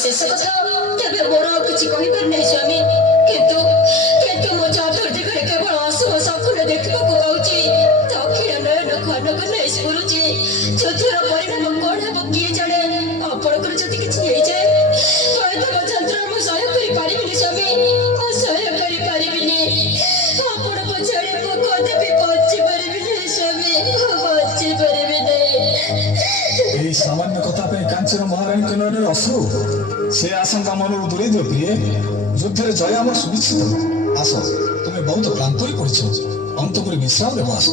शेष कथा तेरे मोर किसी कहीपर नहीं स्वामी किंतु किंतु मो चतुर्दिगरे केवल अशुभ सपन देखा पाऊँगी दक्षिण नयन खनक नहीं स्फुरुची चतुर परिणाम कौन हम किए जाने आपणकर जदि किसी हो जाए हयतो मो चंद्र मु सह्य करि पारिबिनी स्वामी असह्य करि पारिबिनी आपण पछाड़े मु कदापि बची पारिबिनी स्वामी बची पारिबिनी এই সামান্য কথা पे কাঞ্চন মহারানী নয়নের অশ্রু সে আশঙ্কা মনରୁ দূরেই দিও প্রিয়ে যুদ্ধের জয় আমার সুনিশ্চিত আস তুমি বহুত ক্লান্ত হয়ে পড়েছ অন্তপুরে বিশ্রাম নেব আস